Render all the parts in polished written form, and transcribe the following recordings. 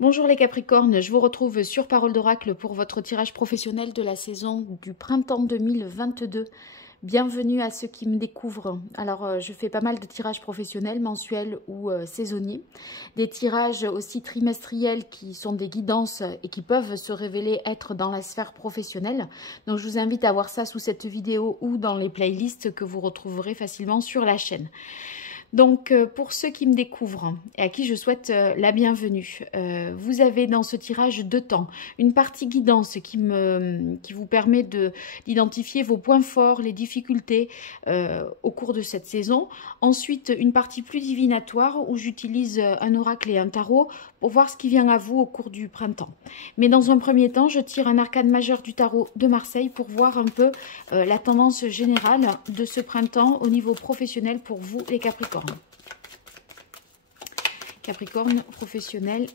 Bonjour les Capricornes, je vous retrouve sur Parole d'Oracle pour votre tirage professionnel de la saison du printemps 2022. Bienvenue à ceux qui me découvrent. Alors, je fais pas mal de tirages professionnels, mensuels ou saisonniers. Des tirages aussi trimestriels qui sont des guidances et qui peuvent se révéler être dans la sphère professionnelle. Donc, je vous invite à voir ça sous cette vidéo ou dans les playlists que vous retrouverez facilement sur la chaîne. Donc, pour ceux qui me découvrent et à qui je souhaite la bienvenue, vous avez dans ce tirage deux temps. Une partie guidance qui vous permet d'identifier vos points forts, les difficultés au cours de cette saison. Ensuite, une partie plus divinatoire où j'utilise un oracle et un tarot pour voir ce qui vient à vous au cours du printemps. Mais dans un premier temps, je tire un arcane majeur du tarot de Marseille pour voir un peu la tendance générale de ce printemps au niveau professionnel pour vous les Capricornes. Capricorne professionnel.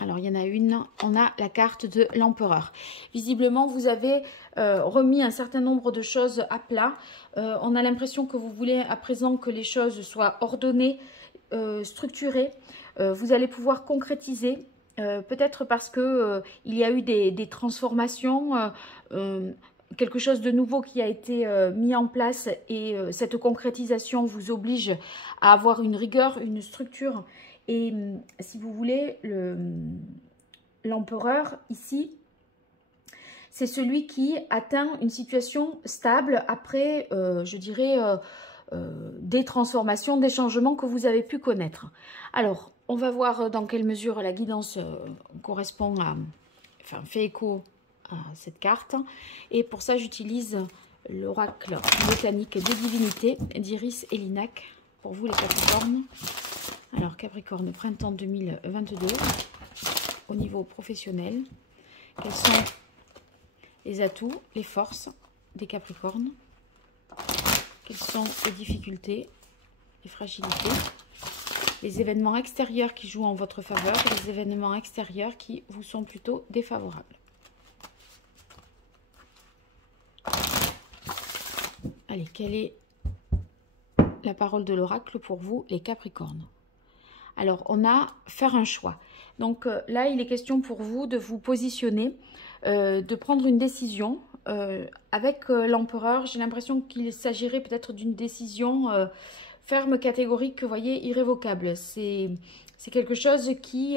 Alors, il y en a une, on a la carte de l'empereur. Visiblement, vous avez remis un certain nombre de choses à plat. On a l'impression que vous voulez à présent que les choses soient ordonnées, structurées. Vous allez pouvoir concrétiser, peut-être parce que il y a eu des transformations, quelque chose de nouveau qui a été mis en place et cette concrétisation vous oblige à avoir une rigueur, une structure. Et si vous voulez, l'empereur ici, c'est celui qui atteint une situation stable après, je dirais, des transformations, des changements que vous avez pu connaître. Alors, on va voir dans quelle mesure la guidance correspond à, enfin, fait écho à cette carte. Et pour ça, j'utilise l'oracle botanique des divinités d'Iris et Linac pour vous les Capricornes. Alors, Capricorne, printemps 2022, au niveau professionnel, quels sont les atouts, les forces des Capricornes? Quelles sont les difficultés, les fragilités, les événements extérieurs qui jouent en votre faveur et les événements extérieurs qui vous sont plutôt défavorables? Allez, quelle est la parole de l'oracle pour vous, les Capricornes? Alors, on a faire un choix. Donc là, il est question pour vous de vous positionner, de prendre une décision. Avec l'empereur, j'ai l'impression qu'il s'agirait peut-être d'une décision ferme, catégorique, vous voyez, irrévocable. C'est quelque chose qui...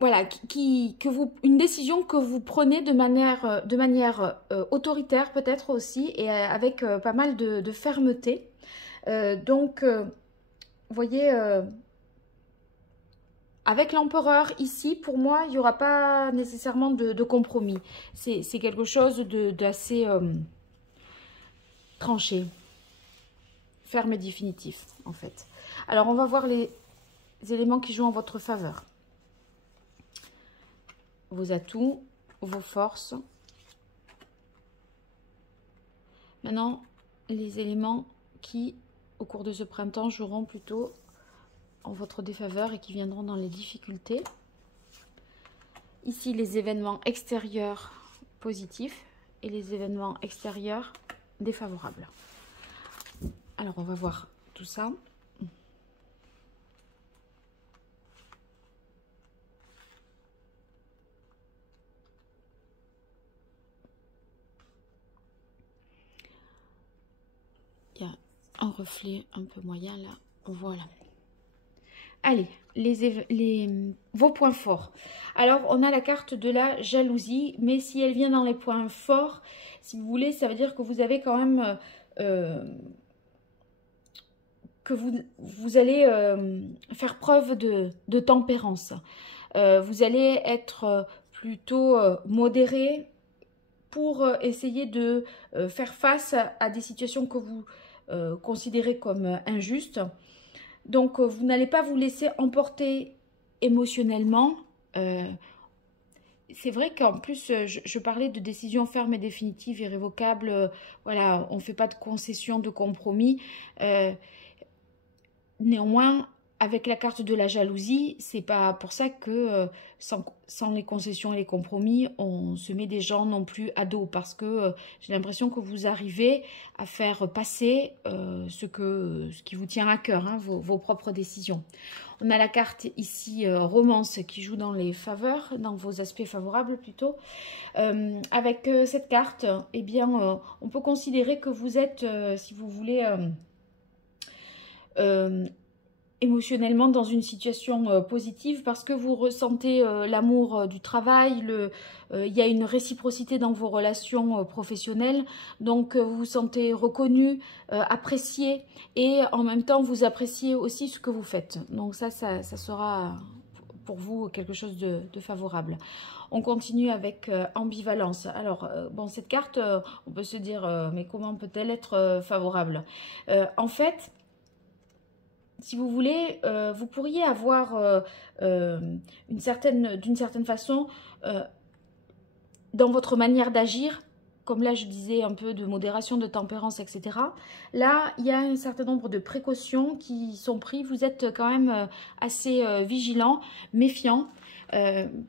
voilà, une décision que vous prenez de manière autoritaire peut-être aussi et avec pas mal de fermeté. Donc, vous voyez, avec l'empereur ici, pour moi, il n'y aura pas nécessairement de compromis. C'est quelque chose d'assez tranché, ferme et définitif, en fait. Alors, on va voir les éléments qui jouent en votre faveur. Vos atouts, vos forces. Maintenant, les éléments qui, au cours de ce printemps, joueront plutôt en votre défaveur et qui viendront dans les difficultés. Ici, les événements extérieurs positifs et les événements extérieurs défavorables. Alors, on va voir tout ça. Il y a un reflet un peu moyen là. Voilà. Allez, vos points forts. Alors, on a la carte de la jalousie, mais si elle vient dans les points forts, si vous voulez, ça veut dire que vous avez quand même... que vous allez faire preuve de tempérance. Vous allez être plutôt modéré pour essayer de faire face à des situations que vous considérez comme injustes. Donc, vous n'allez pas vous laisser emporter émotionnellement. C'est vrai qu'en plus, je parlais de décisions fermes et définitives, irrévocables. Voilà, on ne fait pas de concessions, de compromis. Néanmoins, avec la carte de la jalousie, c'est pas pour ça que sans les concessions et les compromis, on se met des gens non plus à dos. Parce que j'ai l'impression que vous arrivez à faire passer ce qui vous tient à cœur, hein, vos propres décisions. On a la carte ici romance qui joue dans les faveurs, dans vos aspects favorables plutôt. Avec cette carte, eh bien, on peut considérer que vous êtes, si vous voulez, émotionnellement dans une situation positive parce que vous ressentez l'amour du travail, il y a une réciprocité dans vos relations professionnelles, donc vous vous sentez reconnu, apprécié et en même temps vous appréciez aussi ce que vous faites. Donc ça sera pour vous quelque chose de favorable. On continue avec ambivalence. Alors, bon, cette carte, on peut se dire, mais comment peut-elle être favorable? En fait, si vous voulez, vous pourriez avoir d'une certaine façon, dans votre manière d'agir, comme là je disais un peu de modération, de tempérance, etc. Là, il y a un certain nombre de précautions qui sont prises. Vous êtes quand même assez vigilant, méfiant,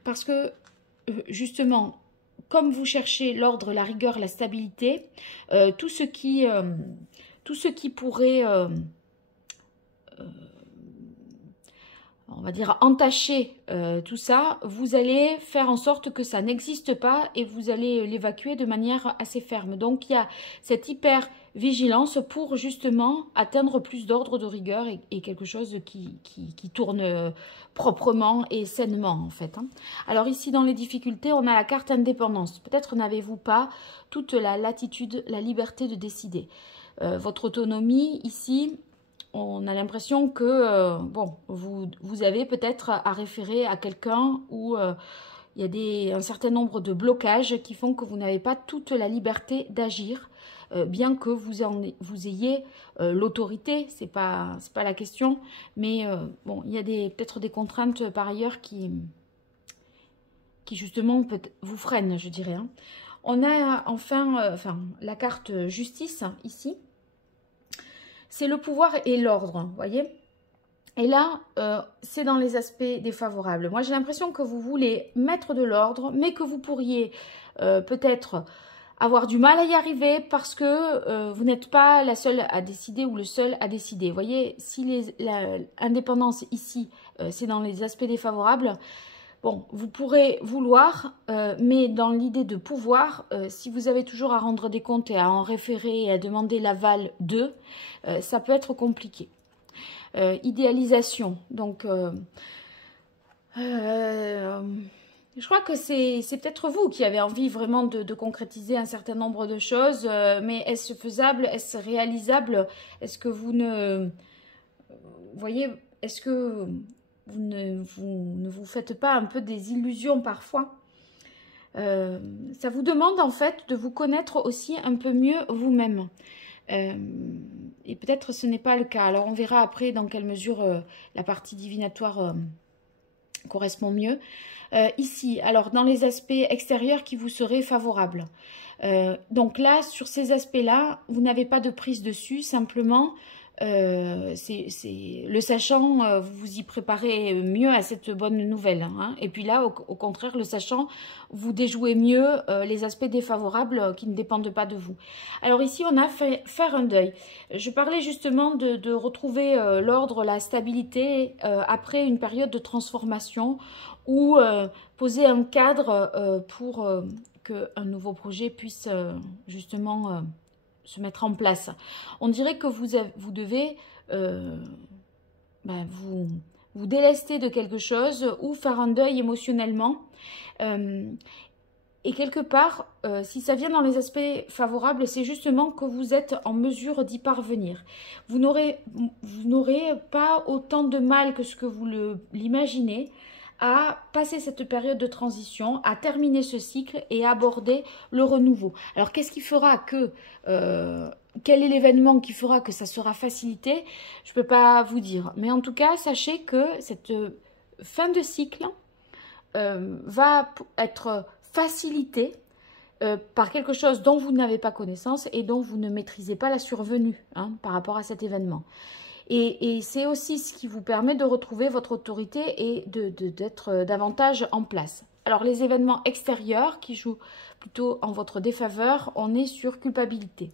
parce que justement, comme vous cherchez l'ordre, la rigueur, la stabilité, tout ce qui pourrait... on va dire entacher tout ça, vous allez faire en sorte que ça n'existe pas et vous allez l'évacuer de manière assez ferme. Donc il y a cette hyper vigilance pour justement atteindre plus d'ordre, de rigueur et quelque chose qui tourne proprement et sainement en fait. Hein. Alors ici dans les difficultés, on a la carte indépendance. Peut-être n'avez-vous pas toute la latitude, la liberté de décider. Votre autonomie ici... On a l'impression que bon, vous avez peut-être à référer à quelqu'un où il y a un certain nombre de blocages qui font que vous n'avez pas toute la liberté d'agir, bien que vous ayez l'autorité, c'est pas la question, mais bon, il y a peut-être des contraintes par ailleurs qui justement vous freinent, je dirais. Hein. On a enfin la carte justice ici. C'est le pouvoir et l'ordre, vous voyez. Et là, c'est dans les aspects défavorables. Moi, j'ai l'impression que vous voulez mettre de l'ordre, mais que vous pourriez peut-être avoir du mal à y arriver parce que vous n'êtes pas la seule à décider ou le seul à décider. Vous voyez, si l'indépendance ici, c'est dans les aspects défavorables, bon, vous pourrez vouloir, mais dans l'idée de pouvoir, si vous avez toujours à rendre des comptes et à en référer et à demander l'aval d'eux, ça peut être compliqué. Idéalisation, donc je crois que c'est peut-être vous qui avez envie vraiment de concrétiser un certain nombre de choses, mais est-ce faisable, est-ce réalisable? Est-ce que vous ne... Vous voyez, est-ce que... Vous ne vous faites pas un peu des illusions parfois? Ça vous demande en fait de vous connaître aussi un peu mieux vous-même. Et peut-être ce n'est pas le cas. Alors on verra après dans quelle mesure la partie divinatoire correspond mieux. Ici, alors dans les aspects extérieurs qui vous seraient favorables. Donc là, sur ces aspects-là, vous n'avez pas de prise dessus, simplement... le sachant, vous vous y préparez mieux à cette bonne nouvelle. Hein. Et puis là, au contraire, le sachant, vous déjouez mieux les aspects défavorables qui ne dépendent pas de vous. Alors ici, on a faire un deuil. Je parlais justement de retrouver l'ordre, la stabilité après une période de transformation ou poser un cadre pour qu'un nouveau projet puisse justement... se mettre en place. On dirait que vous devez vous délester de quelque chose ou faire un deuil émotionnellement. Et quelque part, si ça vient dans les aspects favorables, c'est justement que vous êtes en mesure d'y parvenir. Vous n'aurez pas autant de mal que ce que vous l'imaginez à passer cette période de transition, à terminer ce cycle et à aborder le renouveau. Alors, qu'est-ce qui fera que... quel est l'événement qui fera que ça sera facilité? Je ne peux pas vous dire. Mais en tout cas, sachez que cette fin de cycle va être facilitée par quelque chose dont vous n'avez pas connaissance et dont vous ne maîtrisez pas la survenue par rapport à cet événement. Et c'est aussi ce qui vous permet de retrouver votre autorité et d'être davantage en place. Alors, les événements extérieurs qui jouent plutôt en votre défaveur, on est sur culpabilité.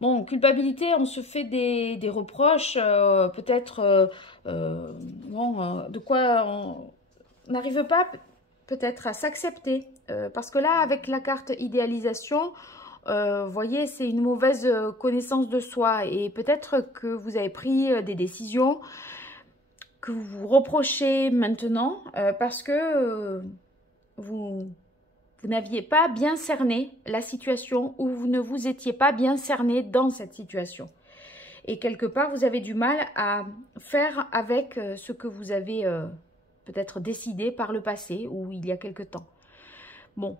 Bon, culpabilité, on se fait des reproches, peut-être, de quoi on n'arrive pas peut-être à s'accepter. Parce que là, avec la carte idéalisation, vous voyez, c'est une mauvaise connaissance de soi. Et peut-être que vous avez pris des décisions que vous vous reprochez maintenant parce que vous n'aviez pas bien cerné la situation ou vous ne vous étiez pas bien cerné dans cette situation. Et quelque part, vous avez du mal à faire avec ce que vous avez peut-être décidé par le passé ou il y a quelque temps. Bon,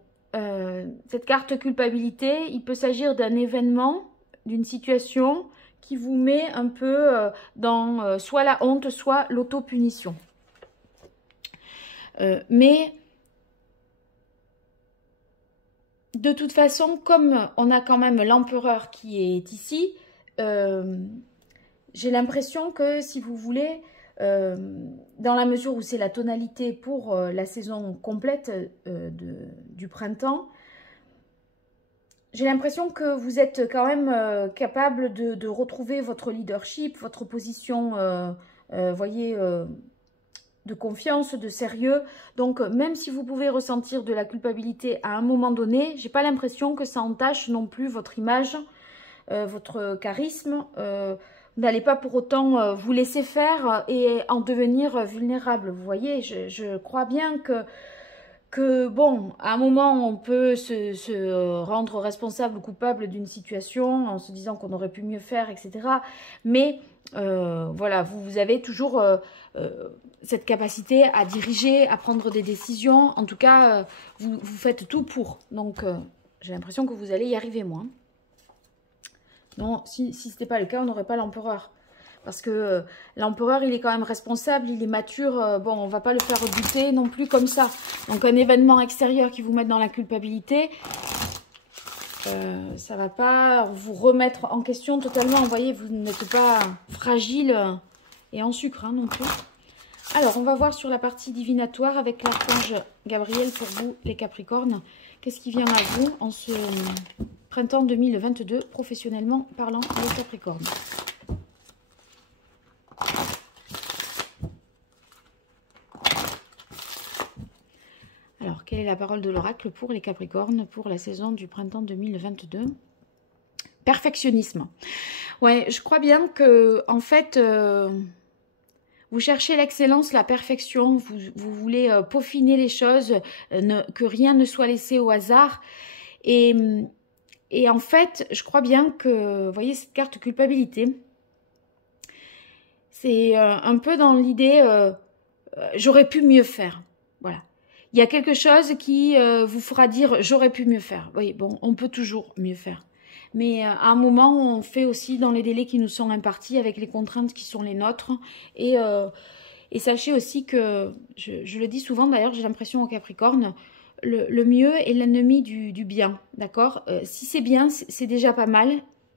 cette carte culpabilité, il peut s'agir d'un événement, d'une situation qui vous met un peu dans soit la honte, soit l'autopunition. Mais de toute façon, comme on a quand même l'empereur qui est ici, j'ai l'impression que si vous voulez, dans la mesure où c'est la tonalité pour la saison complète du printemps, j'ai l'impression que vous êtes quand même capable de retrouver votre leadership, votre position, voyez, de confiance, de sérieux. Donc, même si vous pouvez ressentir de la culpabilité à un moment donné, j'ai pas l'impression que ça entache non plus votre image, votre charisme. Vous n'allez pas pour autant vous laisser faire et en devenir vulnérable. Vous voyez, je crois bien que bon, à un moment, on peut se rendre responsable ou coupable d'une situation en se disant qu'on aurait pu mieux faire, etc. Mais voilà, vous avez toujours cette capacité à diriger, à prendre des décisions. En tout cas, vous faites tout pour. Donc, j'ai l'impression que vous allez y arriver, moi. Non, si ce n'était pas le cas, on n'aurait pas l'empereur. Parce que l'empereur, il est quand même responsable, il est mature. Bon, on ne va pas le faire douter non plus comme ça. Donc, un événement extérieur qui vous met dans la culpabilité, ça ne va pas vous remettre en question totalement. Vous voyez, vous n'êtes pas fragile et en sucre hein, non plus. Alors, on va voir sur la partie divinatoire avec l'archange Gabriel pour vous, les Capricornes. Qu'est-ce qui vient à vous en ce printemps 2022, professionnellement parlant, les Capricornes? Alors, quelle est la parole de l'oracle pour les Capricornes pour la saison du printemps 2022? Perfectionnisme. Ouais, je crois bien que, en fait, vous cherchez l'excellence, la perfection, vous voulez peaufiner les choses, que rien ne soit laissé au hasard. Et en fait, je crois bien que, vous voyez, cette carte culpabilité, c'est un peu dans l'idée, j'aurais pu mieux faire. Voilà. Il y a quelque chose qui vous fera dire, j'aurais pu mieux faire. Oui, bon, on peut toujours mieux faire. Mais à un moment, on fait aussi dans les délais qui nous sont impartis, avec les contraintes qui sont les nôtres. Et sachez aussi que, je le dis souvent d'ailleurs, j'ai l'impression au Capricorne, le mieux est l'ennemi du bien, d'accord? Si c'est bien, c'est déjà pas mal.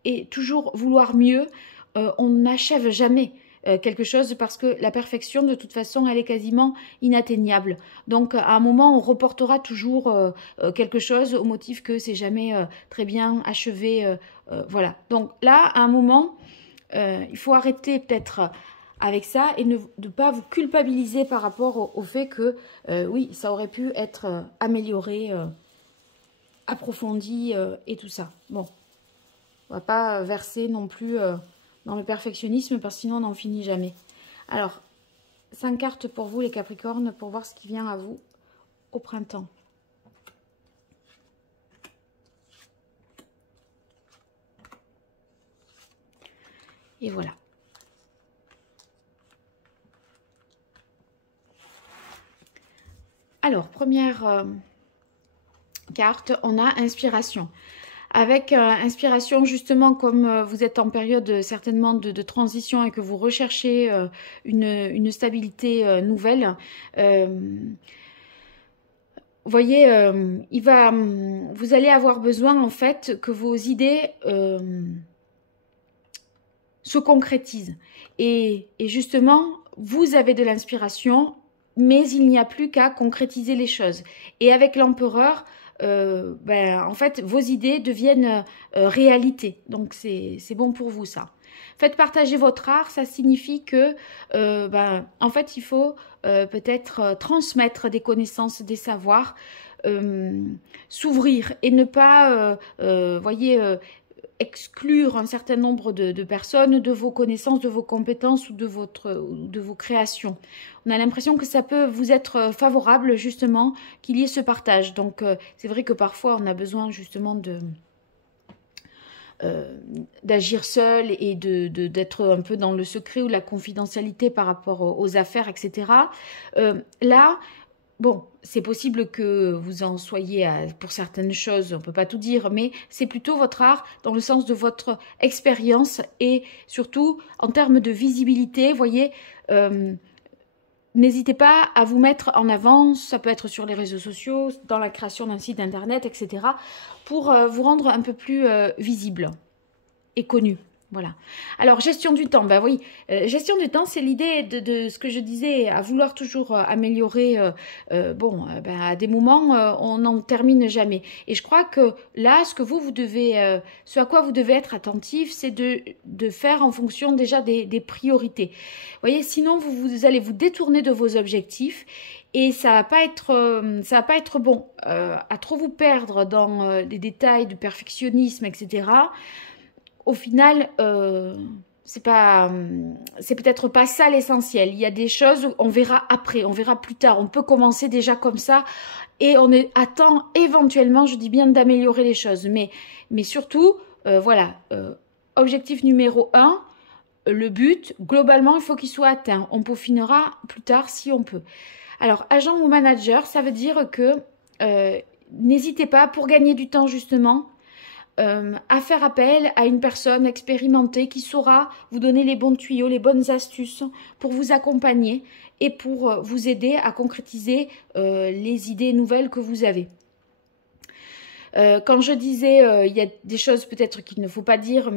Et toujours vouloir mieux, on n'achève jamais quelque chose parce que la perfection, de toute façon, elle est quasiment inatteignable. Donc, à un moment, on reportera toujours quelque chose au motif que c'est jamais très bien achevé. Voilà. Donc là, à un moment, il faut arrêter peut-être avec ça et ne pas vous culpabiliser par rapport au fait que, oui, ça aurait pu être amélioré, approfondi et tout ça. Bon, on va pas verser non plus dans le perfectionnisme parce que sinon on n'en finit jamais. Alors, 5 cartes pour vous les Capricornes pour voir ce qui vient à vous au printemps. Et voilà. Alors, première carte, on a inspiration. Avec inspiration, justement, comme vous êtes en période certainement de transition et que vous recherchez une stabilité nouvelle, vous voyez, vous allez avoir besoin en fait que vos idées se concrétise. Et justement, vous avez de l'inspiration, mais il n'y a plus qu'à concrétiser les choses. Et avec l'empereur, en fait, vos idées deviennent réalité. Donc, c'est bon pour vous, ça. Faites partager votre art, ça signifie que, en fait, il faut peut-être transmettre des connaissances, des savoirs, s'ouvrir et ne pas, exclure un certain nombre de personnes de vos connaissances, de vos compétences ou de vos créations. On a l'impression que ça peut vous être favorable, justement, qu'il y ait ce partage. Donc, c'est vrai que parfois, on a besoin, justement, d'agir seul et d'être un peu dans le secret ou la confidentialité par rapport aux affaires, etc. Là, bon, c'est possible que vous en soyez pour certaines choses, on ne peut pas tout dire, mais c'est plutôt votre art dans le sens de votre expérience et surtout en termes de visibilité, voyez, n'hésitez pas à vous mettre en avant, ça peut être sur les réseaux sociaux, dans la création d'un site internet, etc., pour vous rendre un peu plus visible et connu. Voilà. Alors, gestion du temps, ben oui, gestion du temps, c'est l'idée de ce que je disais, à vouloir toujours améliorer, à des moments, on n'en termine jamais. Et je crois que là, ce à quoi vous devez être attentif, c'est de faire en fonction déjà des priorités. Vous voyez, sinon, vous allez vous détourner de vos objectifs et ça va pas être bon. À trop vous perdre dans des détails de perfectionnisme, etc., au final, c'est peut-être pas ça l'essentiel. Il y a des choses, on verra après, on verra plus tard. On peut commencer déjà comme ça et on attend éventuellement, je dis bien, d'améliorer les choses. Mais surtout, objectif numéro 1, le but, globalement, il faut qu'il soit atteint. On peaufinera plus tard si on peut. Alors, agent ou manager, ça veut dire que n'hésitez pas, pour gagner du temps justement, à faire appel à une personne expérimentée qui saura vous donner les bons tuyaux, les bonnes astuces pour vous accompagner et pour vous aider à concrétiser les idées nouvelles que vous avez. Quand je disais, il y a des choses peut-être qu'il ne faut pas dire,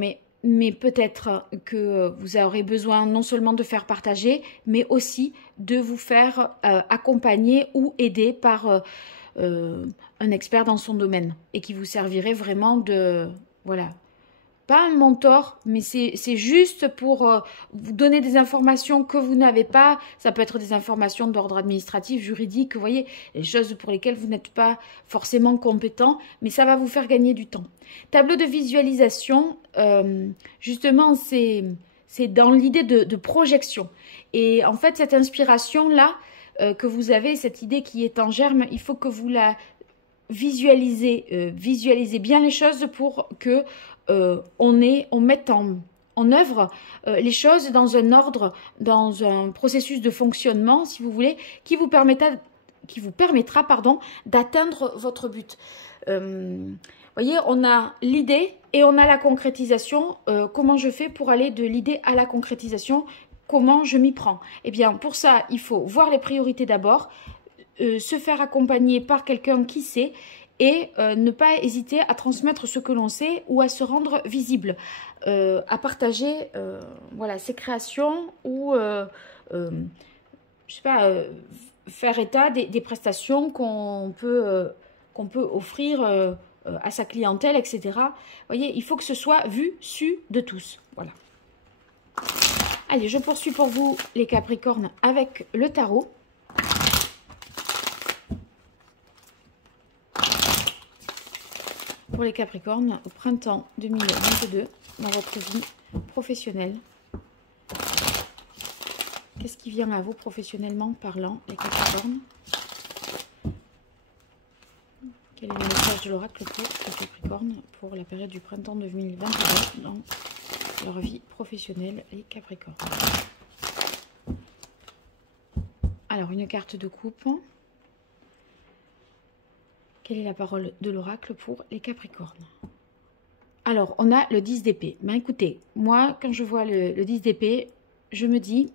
mais peut-être que vous aurez besoin non seulement de faire partager, mais aussi de vous faire accompagner ou aider par un expert dans son domaine et qui vous servirait vraiment pas un mentor, mais c'est juste pour vous donner des informations que vous n'avez pas. Ça peut être des informations d'ordre administratif, juridique, vous voyez, des choses pour lesquelles vous n'êtes pas forcément compétent, mais ça va vous faire gagner du temps. Tableau de visualisation, justement, c'est dans l'idée de projection. Et en fait, cette inspiration-là, que vous avez, cette idée qui est en germe, il faut que vous la visualisez bien les choses pour que on mette en œuvre les choses dans un ordre, dans un processus de fonctionnement, si vous voulez, qui vous permettra d'atteindre votre but. Voyez, on a l'idée et on a la concrétisation. Comment je fais pour aller de l'idée à la concrétisation? Comment je m'y prends? Eh bien, pour ça, il faut voir les priorités d'abord, se faire accompagner par quelqu'un qui sait et ne pas hésiter à transmettre ce que l'on sait ou à se rendre visible, à partager ses créations ou, faire état des prestations qu'on peut offrir à sa clientèle, etc. Vous voyez, il faut que ce soit vu, su de tous. Voilà. Allez, je poursuis pour vous les Capricornes avec le tarot. Pour les Capricornes, au printemps 2022, dans votre vie professionnelle. Qu'est-ce qui vient à vous professionnellement parlant, les Capricornes? Quel est le message de l'oracle pour les Capricornes pour la période du printemps 2022 dans leur vie professionnelle, les Capricornes? Alors, une carte de coupe. Quelle est la parole de l'oracle pour les Capricornes? Alors, on a le 10 d'épée. Ben écoutez, moi, quand je vois le 10 d'épée, je me dis,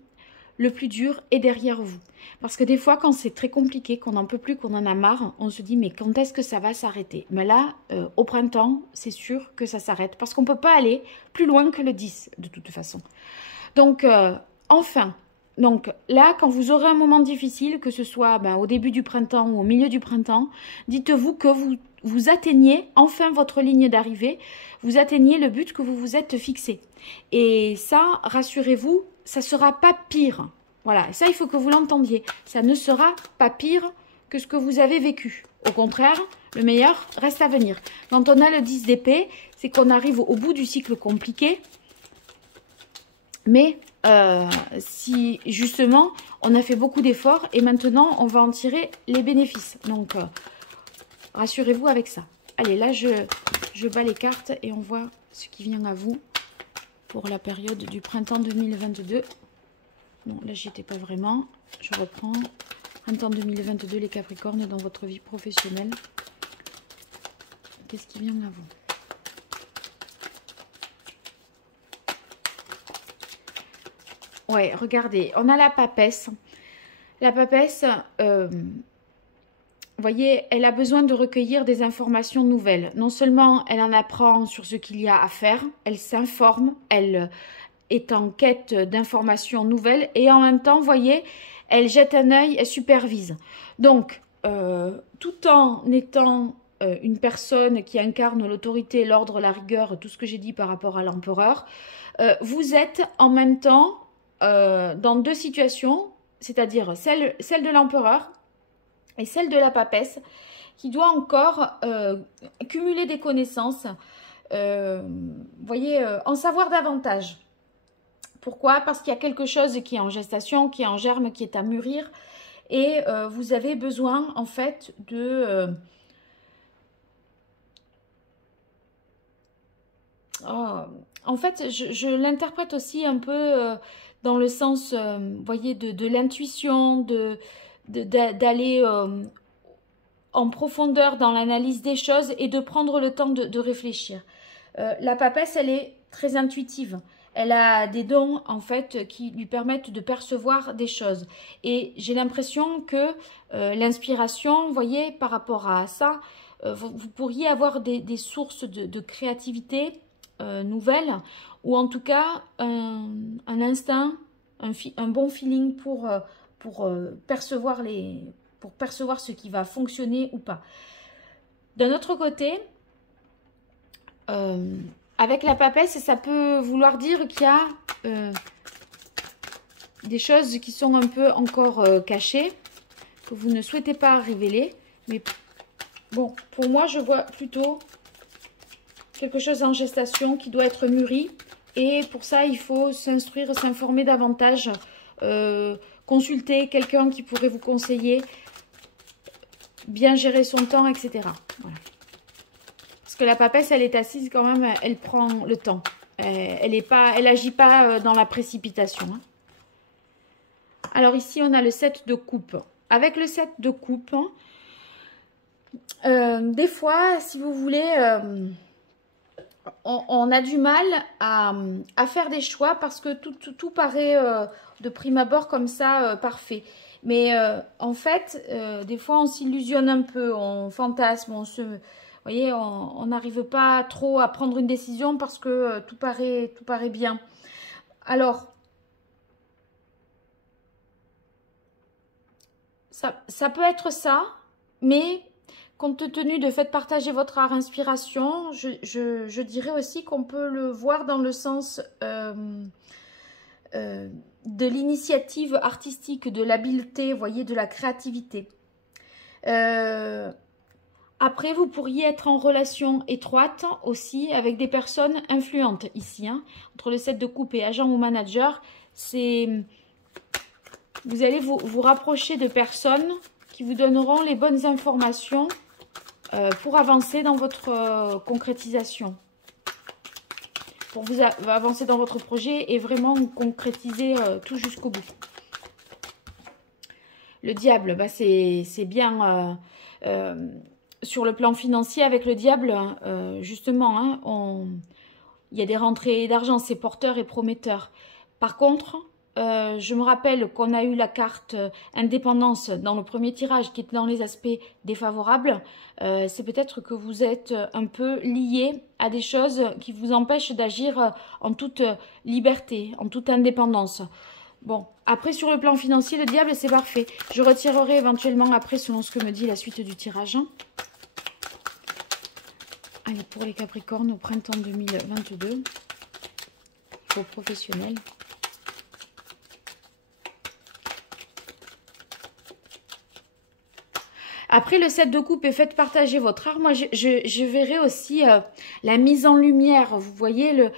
le plus dur est derrière vous. Parce que des fois, quand c'est très compliqué, qu'on n'en peut plus, qu'on en a marre, on se dit, mais quand est-ce que ça va s'arrêter? Mais là, au printemps, c'est sûr que ça s'arrête. Parce qu'on ne peut pas aller plus loin que le 10, de toute façon. Donc, enfin, donc là, quand vous aurez un moment difficile, que ce soit au début du printemps ou au milieu du printemps, dites-vous que vous atteignez enfin votre ligne d'arrivée, vous atteignez le but que vous vous êtes fixé. Et ça, rassurez-vous, ça ne sera pas pire. Voilà, ça, il faut que vous l'entendiez. Ça ne sera pas pire que ce que vous avez vécu. Au contraire, le meilleur reste à venir. Quand on a le 10 d'épée, c'est qu'on arrive au bout du cycle compliqué. Mais si justement, on a fait beaucoup d'efforts et maintenant, on va en tirer les bénéfices. Donc, rassurez-vous avec ça. Allez, là, je bats les cartes et on voit ce qui vient à vous pour la période du printemps 2022. Non, là, j'y étais pas vraiment. Je reprends. Printemps 2022, les Capricornes, dans votre vie professionnelle. Qu'est-ce qui vient à vous? Ouais, regardez, on a la papesse. La papesse, vous voyez, elle a besoin de recueillir des informations nouvelles. Non seulement elle en apprend sur ce qu'il y a à faire, elle s'informe, elle est en quête d'informations nouvelles et en même temps, vous voyez, elle jette un œil, elle supervise. Donc, tout en étant une personne qui incarne l'autorité, l'ordre, la rigueur, tout ce que j'ai dit par rapport à l'empereur, vous êtes en même temps dans deux situations, c'est-à-dire celle de l'empereur et celle de la papesse, qui doit encore cumuler des connaissances, voyez, en savoir davantage. Pourquoi? Parce qu'il y a quelque chose qui est en gestation, qui est en germe, qui est à mûrir, et vous avez besoin en fait de... en fait, je l'interprète aussi un peu dans le sens, voyez, de l'intuition, d'aller en profondeur dans l'analyse des choses et de prendre le temps de réfléchir. La papesse, elle est très intuitive. Elle a des dons, en fait, qui lui permettent de percevoir des choses. Et j'ai l'impression que l'inspiration, vous voyez, par rapport à ça, vous pourriez avoir des sources de créativité nouvelles, ou en tout cas un instinct, un bon feeling pour percevoir ce qui va fonctionner ou pas. D'un autre côté, avec la papesse, ça peut vouloir dire qu'il y a des choses qui sont un peu encore cachées, que vous ne souhaitez pas révéler. Mais bon, pour moi, je vois plutôt quelque chose en gestation qui doit être mûri. Et pour ça, il faut s'instruire, s'informer davantage, consulter quelqu'un qui pourrait vous conseiller, bien gérer son temps, etc. Voilà. Parce que la papesse, elle est assise quand même, elle prend le temps. Elle n'agit pas dans la précipitation. Hein. Alors ici, on a le 7 de coupe. Avec le 7 de coupe, des fois, si vous voulez, on a du mal à faire des choix parce que tout paraît de prime abord comme ça, parfait. Mais en fait, des fois, on s'illusionne un peu, on fantasme, vous voyez, on n'arrive pas trop à prendre une décision parce que tout paraît bien. Alors, ça peut être ça, mais compte tenu de fait partager votre art inspiration, je dirais aussi qu'on peut le voir dans le sens de l'initiative artistique, de l'habileté, voyez, de la créativité. Après, vous pourriez être en relation étroite aussi avec des personnes influentes ici. Hein. Entre le 7 de coupe et agent ou manager, vous allez vous rapprocher de personnes qui vous donneront les bonnes informations pour avancer dans votre concrétisation. Pour vous avancer dans votre projet et vraiment concrétiser tout jusqu'au bout. Le diable, bah c'est bien... sur le plan financier, avec le diable, justement, hein, il y a des rentrées d'argent, c'est porteur et prometteur. Par contre, je me rappelle qu'on a eu la carte indépendance dans le premier tirage qui est dans les aspects défavorables. C'est peut-être que vous êtes un peu lié à des choses qui vous empêchent d'agir en toute liberté, en toute indépendance. Bon, après sur le plan financier, le diable c'est parfait. Je retirerai éventuellement après selon ce que me dit la suite du tirage. Allez, pour les Capricornes au printemps 2022, au professionnel. Après le 7 de coupe et faites partager votre art, moi je verrai aussi la mise en lumière. Vous voyez,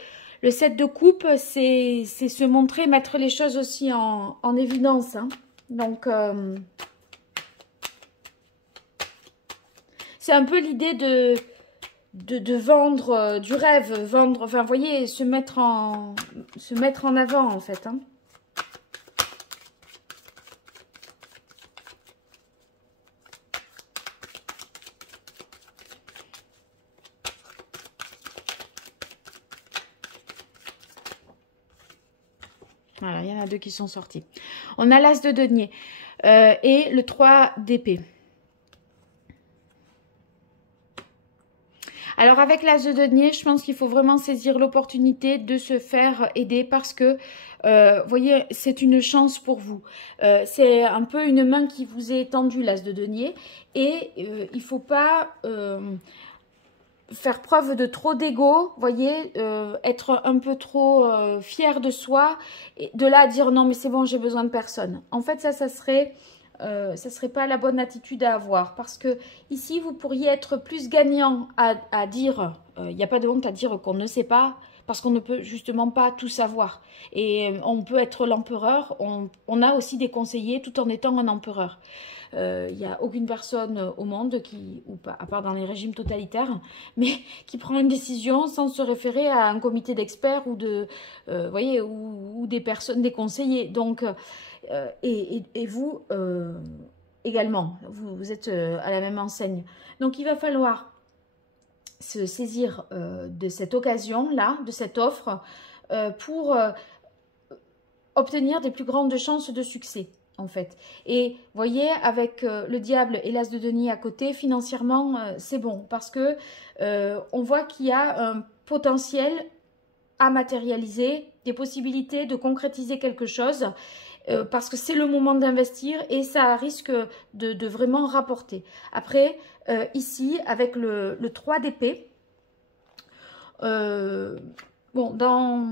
le 7 de coupe, c'est se montrer, mettre les choses aussi en évidence. Hein. Donc, c'est un peu l'idée de vendre du rêve, vendre, enfin, vous voyez, se mettre en avant, en fait. Hein. Voilà, il y en a deux qui sont sortis. On a l'As de denier et le 3 d'épée. Alors, avec l'As de denier, je pense qu'il faut vraiment saisir l'opportunité de se faire aider parce que, vous voyez, c'est une chance pour vous. C'est un peu une main qui vous est tendue, l'As de denier. Et il ne faut pas faire preuve de trop d'ego, voyez, être un peu trop fier de soi, et de là à dire non mais c'est bon, j'ai besoin de personne. En fait, ça serait pas la bonne attitude à avoir parce que ici vous pourriez être plus gagnant à dire, il n'y a pas de honte à dire qu'on ne sait pas parce qu'on ne peut justement pas tout savoir et on peut être l'empereur, on a aussi des conseillers tout en étant un empereur. Il n'y a aucune personne au monde qui, ou pas, à part dans les régimes totalitaires, mais qui prend une décision sans se référer à un comité d'experts ou voyez, ou des personnes, des conseillers. Donc, et vous également, vous êtes à la même enseigne. Donc, il va falloir se saisir de cette occasion-là, de cette offre, pour obtenir des plus grandes chances de succès. En fait. Et voyez, avec le diable et l'as de denier à côté, financièrement, c'est bon. Parce que on voit qu'il y a un potentiel à matérialiser, des possibilités de concrétiser quelque chose, parce que c'est le moment d'investir et ça risque de vraiment rapporter. Après, ici, avec le 3 d'épée, bon, dans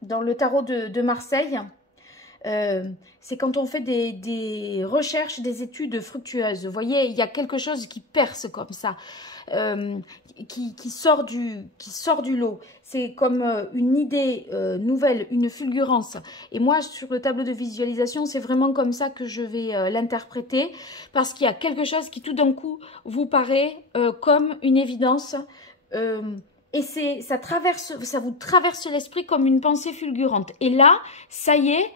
le tarot de Marseille, c'est quand on fait des recherches, des études fructueuses. Vous voyez, il y a quelque chose qui perce comme ça, qui sort du lot. C'est comme une idée nouvelle, une fulgurance. Et moi, sur le tableau de visualisation, c'est vraiment comme ça que je vais l'interpréter, parce qu'il y a quelque chose qui tout d'un coup vous paraît comme une évidence. Et ça vous traverse l'esprit comme une pensée fulgurante. Et là, ça y est,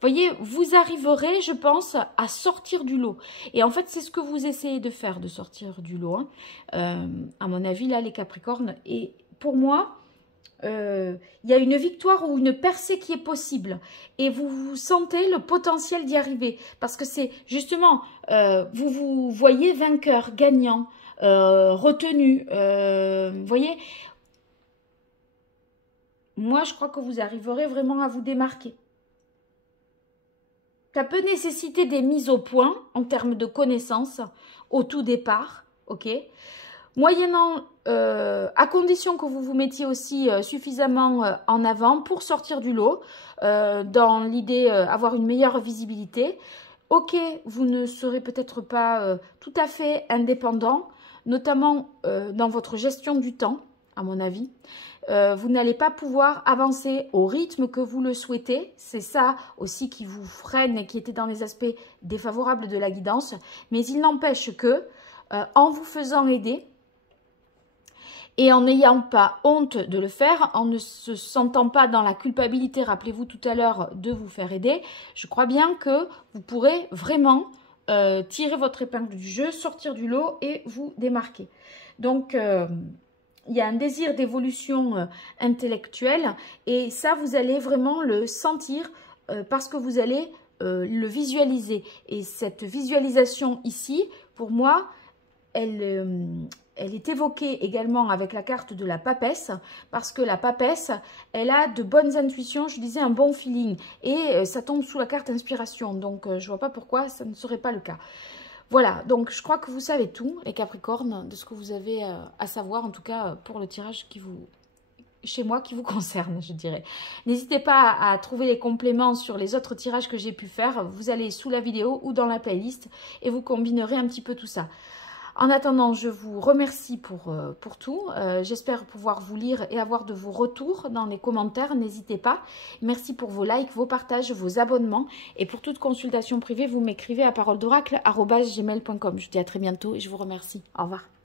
voyez, vous arriverez, je pense, à sortir du lot. Et en fait, c'est ce que vous essayez de faire, de sortir du lot. Hein. À mon avis, là, les Capricornes. Et pour moi, il y a une victoire ou une percée qui est possible. Et vous sentez le potentiel d'y arriver. Parce que c'est justement, vous vous voyez vainqueur, gagnant, retenu. Vous voyez, moi, je crois que vous arriverez vraiment à vous démarquer. Ça peut nécessiter des mises au point en termes de connaissances au tout départ, ok. Moyennant, à condition que vous vous mettiez aussi suffisamment en avant pour sortir du lot, dans l'idée avoir une meilleure visibilité. Ok, vous ne serez peut-être pas tout à fait indépendant, notamment dans votre gestion du temps, à mon avis. Vous n'allez pas pouvoir avancer au rythme que vous le souhaitez. C'est ça aussi qui vous freine et qui était dans les aspects défavorables de la guidance. Mais il n'empêche que, en vous faisant aider et en n'ayant pas honte de le faire, en ne se sentant pas dans la culpabilité, rappelez-vous tout à l'heure, de vous faire aider, je crois bien que vous pourrez vraiment tirer votre épingle du jeu, sortir du lot et vous démarquer. Donc, il y a un désir d'évolution intellectuelle et ça, vous allez vraiment le sentir parce que vous allez le visualiser. Et cette visualisation ici, pour moi, elle est évoquée également avec la carte de la papesse, parce que la papesse, elle a de bonnes intuitions, je disais un bon feeling, et ça tombe sous la carte inspiration, donc je ne vois pas pourquoi ça ne serait pas le cas. Voilà, donc je crois que vous savez tout, les Capricornes, de ce que vous avez à savoir, en tout cas pour le tirage qui vous, chez moi, qui vous concerne, je dirais. N'hésitez pas à trouver les compléments sur les autres tirages que j'ai pu faire. Vous allez sous la vidéo ou dans la playlist et vous combinerez un petit peu tout ça. En attendant, je vous remercie pour tout. J'espère pouvoir vous lire et avoir de vos retours dans les commentaires. N'hésitez pas. Merci pour vos likes, vos partages, vos abonnements. Et pour toute consultation privée, vous m'écrivez à paroledoracle@gmail.com. Je vous dis à très bientôt et je vous remercie. Au revoir.